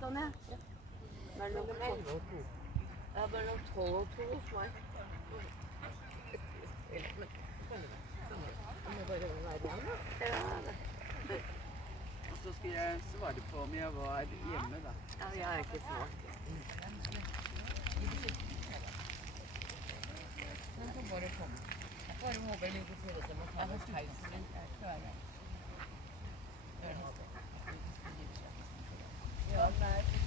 Sånn, ja. Mellom 11 og 2. Ja, mellom 12 og 2 hos meg. Det må bare være igjen, da. Ja, det. Og så skal jeg svare på om jeg var hjemme, da. Ja, jeg er ikke smart. Men så bare kom. Jeg bare håper jeg ikke sier at jeg må ta med peisen. Ja, nei.